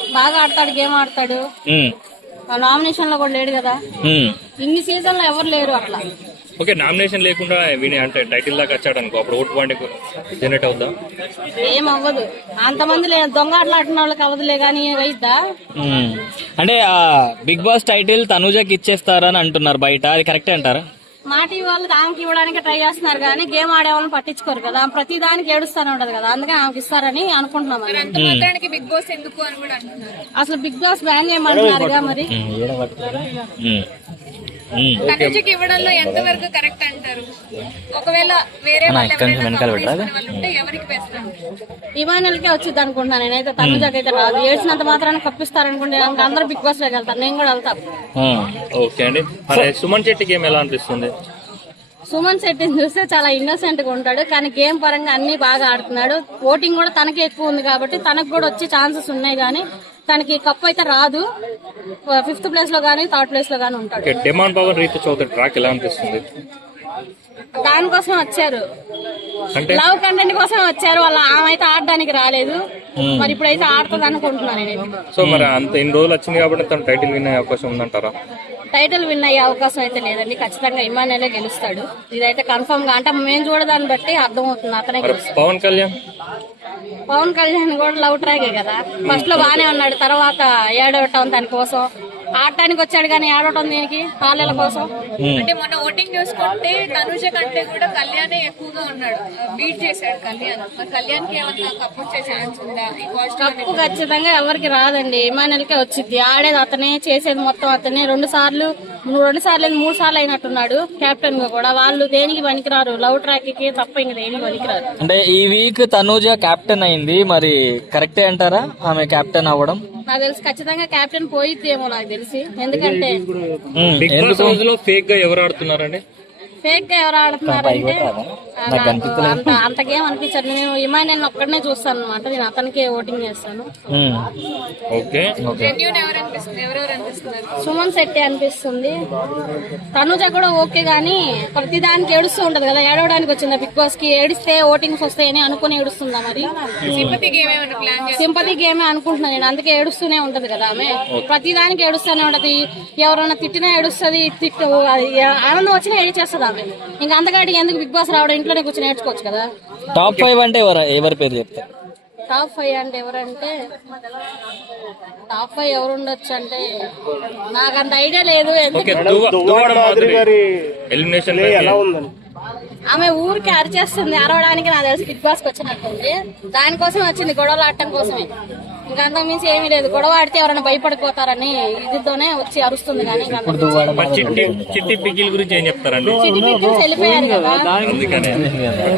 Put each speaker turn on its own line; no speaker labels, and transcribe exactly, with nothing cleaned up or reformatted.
బాగా ఆడతాడు, గేమ్ ఆడతాడు. నామినేషన్ లో కూడా లేడు కదా, ఇన్ని సీజన్ లో ఎవరు లేరు అట్లా.
ఓకే, నామినేషన్ లేకుండా విని అంటే టైటిల్ దాకా వచ్చాడు అనుకో, అప్పుడు ఓటు పాయింట్ జనరేట్ అవుద్దా?
ఏం అవ్వదు, అంతమంది దొంగ ఆటలు ఆడిన వాళ్ళకి అవ్వదులే కానీ అయిద్దా.
అంటే బిగ్ బాస్ టైటిల్ తనుజకి ఇచ్చేస్తారని అంటున్నారు బయట, అది కరెక్టే అంటారా?
మా టీవీ వాళ్ళు ఆమెకి ఇవ్వడానికి ట్రై చేస్తున్నారు కానీ గేమ్ ఆడే వాళ్ళని పట్టించుకోరు కదా, ప్రతి దానికి ఏడుస్తానే ఉంటది కదా, అందుకే ఆమెకి ఇస్తారని అనుకుంటున్నాం.
బిగ్ బాస్ ఎందుకు అని కూడా అంటున్నారు.
అసలు బిగ్ బాస్ బ్యాన్ చేయమంటున్నారుగా మరి.
తనుజకి ఇవ్వడంలో ఎంత వరకు కరెక్ట్ అంటారు? ఒకవేళ వేరే ఎవరికి వేస్తారు?
ఇమానుయల్కే వచ్చింది అనుకుంటున్నాను నేనైతే, తనుజకి అయితే రాదు. ఏడ్చినంత మాత్రాన్ని కప్పిస్తారనుకుంటే అందరూ బిగ్ బాస్ లోకి వెళ్తారు, నేను కూడా వెళ్తాను.
ఓకే అండి, సుమన్ శెట్టికి ఏం ఎలా అనిపిస్తుంది?
సుమన్ శెట్టిని చూస్తే చాలా ఇన్నోసెంట్ గా ఉంటాడు, కానీ గేమ్ పరంగా అన్ని బాగా ఆడుతున్నాడు. ఓటింగ్ కూడా తనకే ఎక్కువ ఉంది కాబట్టి తనకు కూడా వచ్చే ఛాన్సెస్ ఉన్నాయి, కానీ తనకి కప్ అయితే రాదు. ఫిఫ్త్ ప్లేస్ లో గానీ థర్డ్ ప్లేస్ లో గానీ ఉంటాడు.
డిమాండ్ పవన్ రీతు చౌదరి ట్రాక్ ఎలా అనిపిస్తుంది?
దానికోసం వచ్చారు, లవ్ కంటెంట్ కోసం వచ్చారు వాళ్ళు. ఆమె అయితే ఆడడానికి రాలేదు, మరి ఇప్పుడైతే ఆడుతుంది అనుకుంటున్నాను నేను.
సో మరి అంత ఇన్ని రోజులు వచ్చింది కాబట్టి తను టైటిల్ విన్ అయ్యే అవకాశం ఉందంటారా?
టైటిల్ విన్ అయ్యే అవకాశం అయితే లేదండి, ఖచ్చితంగా ఇమానుయలే గెలుస్తాడు. ఇదైతే కన్ఫర్మ్ గా, అంటే మేము చూడదాన్ని బట్టి అర్థమవుతుంది అతనే గెలుస్తాడు.
పవన్ కళ్యాణ్
పవన్ కళ్యాణ్ కూడా లవ్ ట్రాకే కదా, ఫస్ట్ లో బానే ఉన్నాడు, తర్వాత ఏడవటం దానికోసం. ఆడటానికి వచ్చాడు కానీ ఏడవటం దీనికి పాలెల కోసం.
అంటే మొన్న ఓటింగ్ చూసుకుంటే తనుజ కంటే కూడా కళ్యాణే ఎక్కువగా ఉన్నాడు, బీట్ చేశాడు కళ్యాణ్. మరి కళ్యాణ్ కి ఏమన్నా కప్పు వచ్చే ఛాన్స్ ఉందా?
కప్పు ఖచ్చితంగా ఎవరికి రాదండి, ఇమానుయల్కే వచ్చింది. ఆడేది అతనే, చేసేది మొత్తం అతనే. రెండు సార్లు రెండు సార్లు మూడు సార్లు అయినట్టున్నాడు కెప్టెన్ గా కూడా. వాళ్ళు దేనికి పనికిరారు, లవ్ ట్రాక్ కి తప్ప ఇంక దేనికి పనికిరారు.
అంటే ఈ వీక్ తనుజ కెప్టెన్ అయింది, మరి కరెక్టే అంటారా ఆమె కెప్టెన్ అవ్వడం?
నాకు తెలిసి ఖచ్చితంగా కెప్టెన్ పోయిద్దేమో నాకు తెలిసి, ఎందుకంటే
ఫేక్ గా ఎవరు ఆడుతున్నారండి?
ఫేక్ గా ఎవరు ఆడుతున్నారంటే అంత అంతకేం అనిపించదు. నేను ఇమానుయల్ ఒక్కడనే చూస్తాను అనమాట, నేను అతనికే ఓటింగ్ చేస్తాను. సుమన్ శెట్టి అనిపిస్తుంది, తనుజ కూడా ఓకే గానీ ప్రతి దానికి ఏడుస్తూ ఉంటది కదా. ఏడవడానికి వచ్చిందా బిగ్ బాస్ కి? ఏడిస్తే ఓటింగ్స్ వస్తాయని అనుకుని ఏడుస్తుందా మరి? సింపతి గేమే అనుకుంటున్నా నేను, అందుకే ఏడుస్తూనే ఉంటది కదా ఆమె. ప్రతి దానికి ఏడుస్తూనే ఉంటది, ఎవరైనా తిట్టినా ఏడుస్తుంది, తిట్టు ఆనందం వచ్చినా ఏడిచేస్తుంది ఆమె. ఇంకా అంతకాడికి ఎందుకు బిగ్ బాస్ రావడం, ఇంట్లోనే కూర్చొని నేర్చుకోవచ్చు కదా.
టాప్ ఫైవ్ అంటే ఎవరు ఎవరి పేరు చెప్తారు?
టాప్ ఫైవ్ అంటే ఎవరంటే, టాప్ ఫైవ్ ఎవరు ఉండొచ్చు అంటే నాకు అంత ఐడియా లేదు. ఆమె ఊరికి అరిచేస్తుంది, అరవడానికి నాకు తెలిసి బిగ్ బాస్ కి వచ్చినట్టుంది. దానికోసం వచ్చింది, గొడవలు ఆడటం కోసమే. ఇంకా అంతకు మించి ఏమీ లేదు. గొడవ ఆడితే ఎవరైనా భయపడిపోతారని ఇదితోనే వచ్చి అరుస్తుంది. కానీ
చిట్టి పిగిల్ గురించి ఏం చెప్తారండి?
చిట్టి పిగిల్స్ వెళ్ళిపోయారు కదా.